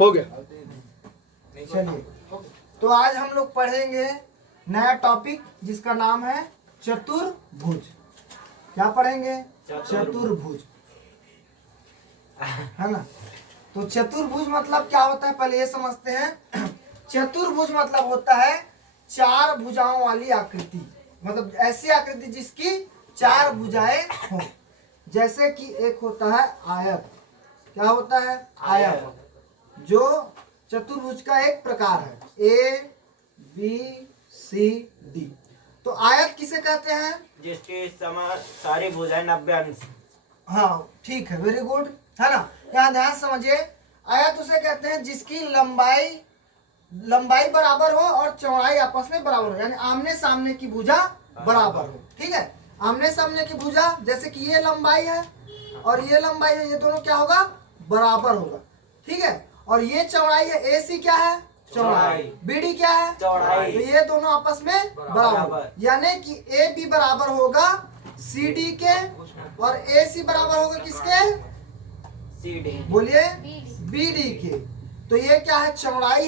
हो गया। चलिए, तो आज हम लोग पढ़ेंगे नया टॉपिक जिसका नाम है चतुर्भुज। क्या पढ़ेंगे? चतुर्भुज, है ना। तो चतुर्भुज मतलब क्या होता है पहले ये समझते हैं। चतुर्भुज मतलब होता है चार भुजाओं वाली आकृति, मतलब ऐसी आकृति जिसकी चार भुजाएं हो। जैसे कि एक होता है आयत। क्या होता है? आयत, जो चतुर्भुज का एक प्रकार है। A B C D. तो आयत किसे कहते हैं? जिसकी सारी भुजाएं 90 अंश। हाँ ठीक है, वेरी गुड, है ना। यहाँ ध्यान समझिए, आयत उसे कहते हैं जिसकी लंबाई बराबर हो और चौड़ाई आपस में बराबर हो, यानी आमने सामने की भुजा बराबर हो। ठीक है, आमने सामने की भुजा, जैसे कि ये लंबाई है और ये लंबाई है, ये दोनों क्या होगा? बराबर होगा। ठीक है, और ये चौड़ाई है, ए सी क्या है? चौड़ाई। बीडी क्या है? चौड़ाई। तो ये दोनों आपस में बराबर, यानी कि ए बी बराबर होगा सी डी के और ए सी बराबर होगा किसके? C D. बोलिए, बी डी के। तो ये क्या है? चौड़ाई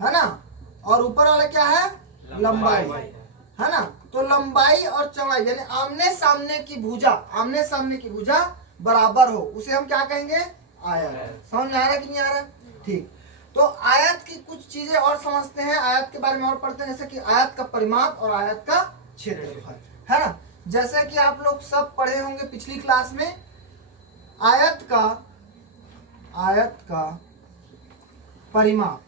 है ना, और ऊपर वाला क्या है? लंबाई, है ना। तो लंबाई और चौड़ाई यानी आमने सामने की भुजा बराबर हो, उसे हम क्या कहेंगे? आयत। समझ में आ रहा है कि नहीं आ रहा है? ठीक, तो आयत की कुछ चीजें और समझते हैं, आयत के बारे में और पढ़ते हैं। जैसे कि आयत का परिमाप और आयत का क्षेत्रफल, है ना। जैसे कि आप लोग सब पढ़े होंगे पिछली क्लास में, आयत का परिमाप,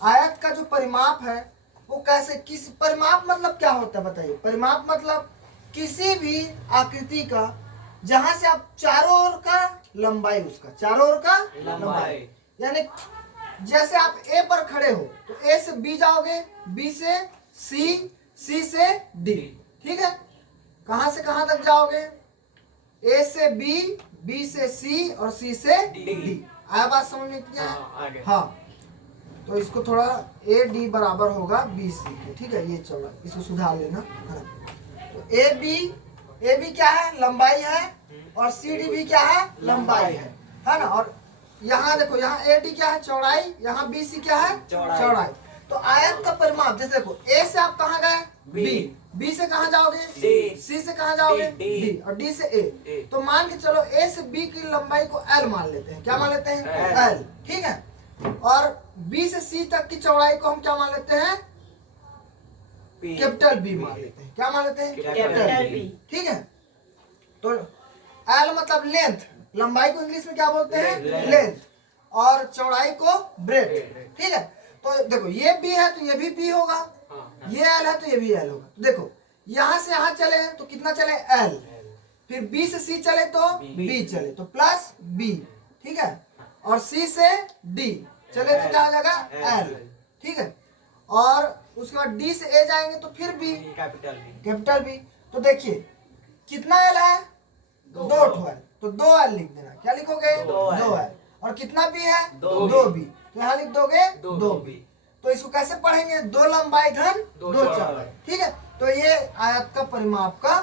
आयत का जो परिमाप है वो कैसे, किस परिमाप मतलब क्या होता है बताइए? परिमाप मतलब किसी भी आकृति का जहां से आप चारों ओर का लंबाई, उसका चारों ओर का लंबाई, यानी जैसे आप ए पर खड़े हो तो ए से बी जाओगे, बी से सी, सी से डी। ठीक है, कहां से कहां तक जाओगे? ए से बी, बी से सी और सी से डी। आया बात समझ में? क्या है? हाँ, तो इसको थोड़ा ए डी बराबर होगा बी सी के। ठीक है, ये चौड़ा, इसको सुधार लेना, है ना। तो ए बी क्या है? लंबाई है, और सी डी भी क्या है? लंबाई है ना। और यहाँ देखो, यहाँ ए डी क्या है? चौड़ाई। यहाँ बी सी क्या है? चौड़ाई। तो आयत का परिमाप, जैसे देखो ए से आप कहाँ गए? बी से कहाँ जाओगे? सी से कहाँ जाओगे? डी, और डी से ए। तो मान के चलो ए से बी की लंबाई को एल मान लेते हैं। क्या मान लेते हैं? एल। ठीक है, और बी से सी तक की चौड़ाई को हम क्या मान लेते हैं? कैपिटल बी मान लेते हैं। क्या मान लेते हैं? Capital B. ठीक है, तो एल मतलब लेंथ, लंबाई को इंग्लिश में क्या बोलते हैं? लेंथ, और चौड़ाई को ब्रेथ। ठीक है, तो देखो ये बी है तो ये भी बी होगा, ये एल है तो ये भी एल होगा। तो देखो यहां से यहां चले तो कितना चले? एल। फिर बी से सी चले तो बी चले, तो प्लस बी। ठीक है, और सी से डी चले तो क्या हो जाएगा? एल। ठीक है, और उसके बाद डी से ए जाएंगे तो फिर बी, कैपिटल बी। तो देखिए कितना एल है? 2 ठो एल, तो 2 एल लिख देना। क्या लिखोगे? 2 एल। और कितना बी है? 2 बी, तो यहाँ लिख दोगे 2 बी। तो इसको कैसे पढ़ेंगे? 2 लंबाई धन 2 चौड़ाई। ठीक है, तो ये आयत का परिमाप का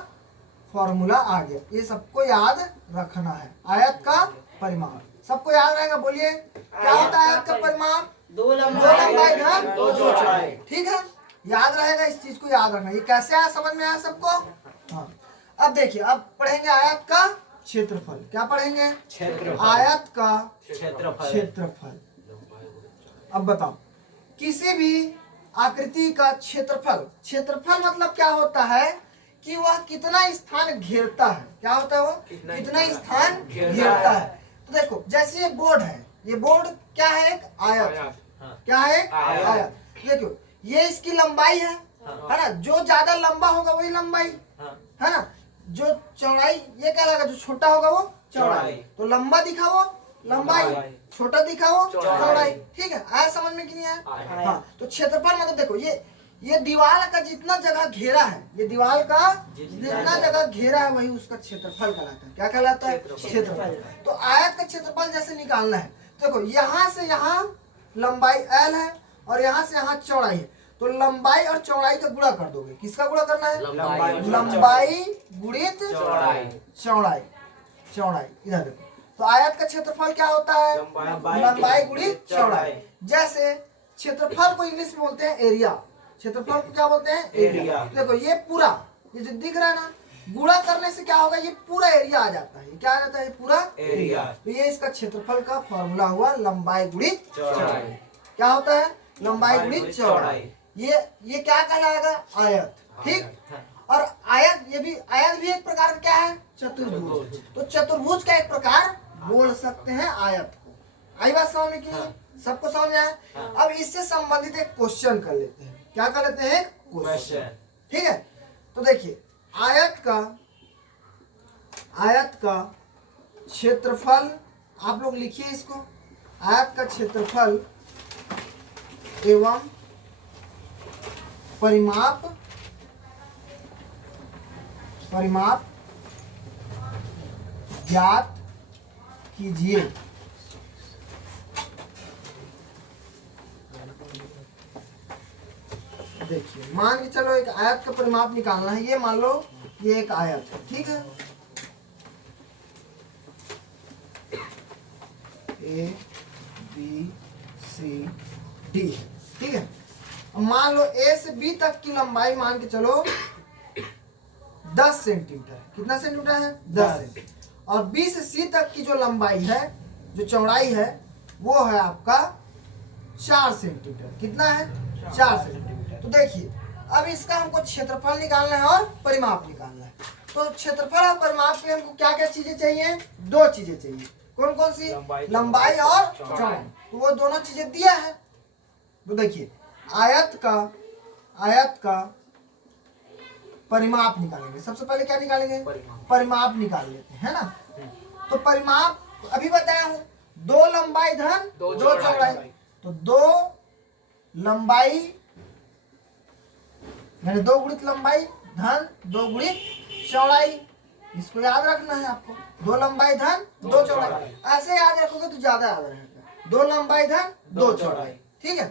फॉर्मूला आ गया। ये सबको याद रखना है, आयत का परिमाप सबको याद रहेगा। बोलिए, क्या होता है आयत का परिमाप? 2 लंबाई धन 2 चौड़ाई। ठीक है, याद रहेगा, इस चीज को याद रखना। ये कैसे आया, समझ में आया सबको? हाँ, अब देखिए, अब पढ़ेंगे आयत का क्षेत्रफल। क्या पढ़ेंगे? आयत का क्षेत्रफल। अब बताओ, किसी भी आकृति का क्षेत्रफल मतलब क्या होता है कि वह कितना स्थान घेरता है। क्या होता है? वो कितना स्थान घेरता है। तो देखो, जैसे ये बोर्ड है, ये बोर्ड क्या है? एक आयत। क्या है? आयत। देखो, ये इसकी लंबाई है ना। जो ज्यादा लंबा होगा वही लंबाई, है ना। जो चौड़ाई, ये क्या लगा? जो छोटा होगा वो चौड़ाई। तो लंबा दिखा वो लंबाई, छोटा दिखा वो चौड़ाई। ठीक है, आया समझ में कि नहीं आया? हाँ, तो क्षेत्रफल मतलब देखो, ये दीवार का जितना जगह घेरा है, ये दीवार का जितना जगह घेरा है वही उसका क्षेत्रफल कहलाता है। क्या कहलाता है? क्षेत्रफल। तो आयत का क्षेत्रफल जैसे निकालना है, देखो यहाँ से यहाँ लंबाई एल है और यहाँ से यहाँ चौड़ाई है, तो लंबाई और चौड़ाई का गुणा कर दोगे। किसका गुणा करना है? लंबाई गुणित चौड़ाई। इधर देखो, तो आयत का क्षेत्रफल क्या होता है? लंबाई गुणित चौड़ाई। जैसे क्षेत्रफल को इंग्लिश में बोलते हैं एरिया। क्षेत्रफल को क्या बोलते हैं? एरिया। देखो ये पूरा, ये जो दिख रहा है ना, गुणा करने से क्या होगा? ये पूरा एरिया आ जाता है। क्या आ जाता है? पूरा एरिया। तो ये इसका क्षेत्रफल का फॉर्मूला हुआ लंबाई गुणित चौड़ाई। क्या होता है? लंबाई गुणित चौड़ाई। ये क्या कहलाएगा? आयत। ठीक। और आयत, ये भी आयत भी एक प्रकार का क्या है? चतुर्भुज। तो चतुर्भुज का एक प्रकार बोल सकते हैं आयत को। आई बात समझ में की नहीं? सबको समझ में आया? अब इससे संबंधित एक क्वेश्चन कर लेते हैं। क्या कर लेते हैं? क्वेश्चन। ठीक है। तो देखिए आयत का क्षेत्रफल, आप लोग लिखिए इसको। आयत का क्षेत्रफल एवं परिमाप ज्ञात कीजिए। देखिए मान के चलो एक आयत का परिमाप निकालना है। ये मान लो ये एक आयत है। ठीक है, ए बी सी डी। ठीक है, अब मान लो ए से बी तक की लंबाई मान के चलो 10 सेंटीमीटर। कितना सेंटीमीटर है? 10 सेंटीमीटर। और बी से सी तक की जो लंबाई है, जो चौड़ाई है, वो है आपका 4 सेंटीमीटर। कितना है? 4 सेंटीमीटर। तो देखिए अब इसका हमको क्षेत्रफल निकालना है और परिमाप निकालना है। तो क्षेत्रफल और परिमाप के लिए हमको क्या क्या चीजें चाहिए? 2 चीजें चाहिए। कौन कौन सी? लंबाई और चौड़ाई। तो वो दोनों चीजें दिया है। तो देखिए आयत का परिमाप निकालेंगे। सबसे पहले क्या निकालेंगे? परिमाप निकाल लेते हैं, है ना। तो परिमाप अभी बताया हूं, 2 लंबाई धन 2 चौड़ाई। तो 2 लंबाई यानी 2 गुणित लंबाई धन 2 गुणित चौड़ाई। इसको याद रखना है आपको। 2 लंबाई धन 2 चौड़ाई। ऐसे याद रखोगे तो ज्यादा याद रहेगा। 2 लंबाई धन 2 चौड़ाई। ठीक है।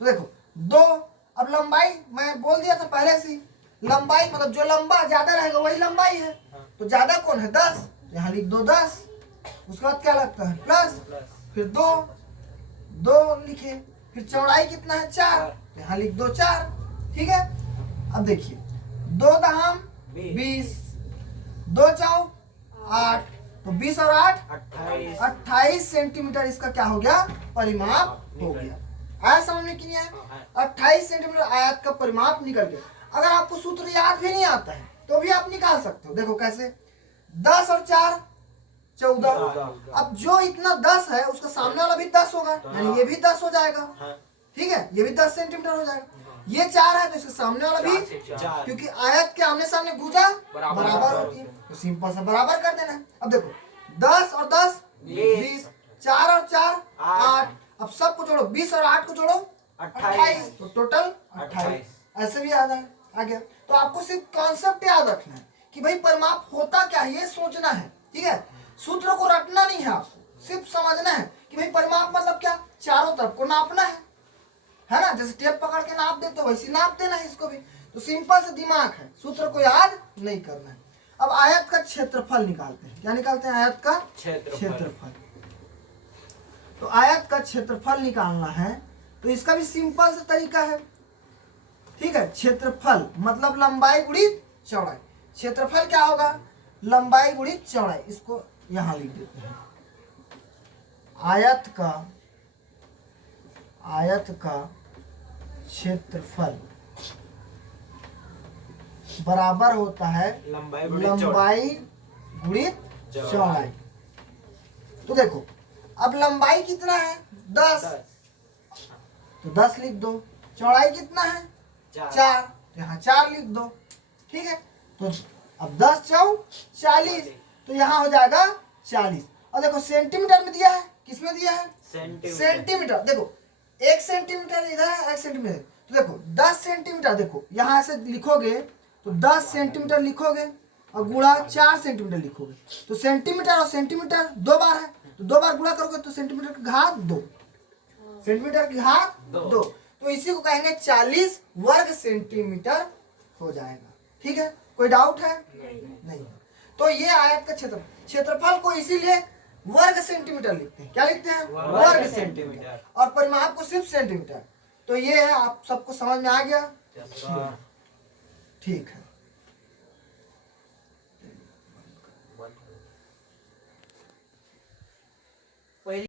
तो देखो 2, अब लंबाई मैं बोल दिया था पहले से। लंबाई मतलब जो लंबा ज्यादा रहेगा वही लंबाई है। तो ज्यादा कौन है? 10। यहाँ लिख दो 10। उसके बाद क्या लगता है? प्लस। फिर 2 लिखे। फिर चौड़ाई कितना है? 4। तो यहाँ लिख दो 4। ठीक है। अब देखिए 2 दहम 20, 2 चौक 8। तो 20 और 8 28 सेंटीमीटर इसका क्या हो गया? परिमाप हो गया। आया समझ में कि नहीं आया? 28 सेंटीमीटर आयत का परिमाप निकल गया। अगर आपको सूत्र याद भी नहीं आता है तो भी आप निकाल सकते हो। देखो कैसे? 10 और 4 14। अब जो इतना 10 है उसका सामने वाला भी 10 होगा, यानी ये भी 10 हो जाएगा। ठीक है, ये भी 10 सेंटीमीटर हो जाएगा। ये 4 है तो इसके सामने वाला भी, क्योंकि आयत के आमने सामने भुजा बराबर होती है, तो सिंपल सा बराबर कर देना है। अब देखो 10 और 10 20, 4 और 4 8। अब सबको जोड़ो, 20 और 8 को जोड़ो 28, तो टोटल 28। ऐसे भी याद आ गया। तो आपको सिर्फ कॉन्सेप्ट याद रखना है कि भाई परिमाप होता क्या है, ये सोचना है। ठीक है, सूत्र को रटना नहीं है, आपको सिर्फ समझना है कि भाई परिमाप मतलब क्या, चारों तरफ को नापना है ना। जैसे टेप पकड़ के नाप देते हो वैसे नाप देना है इसको भी। तो सिंपल से दिमाग है, सूत्र को याद नहीं करना है। अब आयत का क्षेत्रफल निकालते हैं। क्या निकालते हैं? आयत का क्षेत्रफल। तो आयत का क्षेत्रफल निकालना है तो इसका भी सिंपल सा तरीका है। ठीक है, क्षेत्रफल मतलब लंबाई गुणित चौड़ाई। क्षेत्रफल क्या होगा? लंबाई गुणित चौड़ाई। इसको यहां लिख देते हैं। आयत का क्षेत्रफल बराबर होता है लंबाई गुणित चौड़ाई। तो देखो अब लंबाई कितना है? 10, तो 10 लिख दो। चौड़ाई कितना है? 4, तो यहाँ 4 लिख दो। ठीक है, तो अब 10 चौक 40, तो यहाँ हो जाएगा 40। और देखो सेंटीमीटर में दिया है, किस में दिया है? सेंटीमीटर। देखो 1 सेंटीमीटर इधर है, 1 सेंटीमीटर। तो देखो 10 सेंटीमीटर, देखो यहाँ से लिखोगे तो 10 सेंटीमीटर लिखोगे और गुणा 4 सेंटीमीटर लिखोगे, तो सेंटीमीटर और सेंटीमीटर 2 बार है, तो 2 बार गुणा करोगे तो सेंटीमीटर की घात 2, सेंटीमीटर की घात 2। तो इसी को कहेंगे 40 वर्ग सेंटीमीटर हो जाएगा। ठीक है, कोई डाउट है? नहीं। तो ये आयत का क्षेत्रफल को इसीलिए वर्ग सेंटीमीटर लिखते हैं। क्या लिखते हैं? वर्ग सेंटीमीटर। और परिमाप को सिर्फ सेंटीमीटर। तो ये है, आप सबको समझ में आ गया? ठीक है।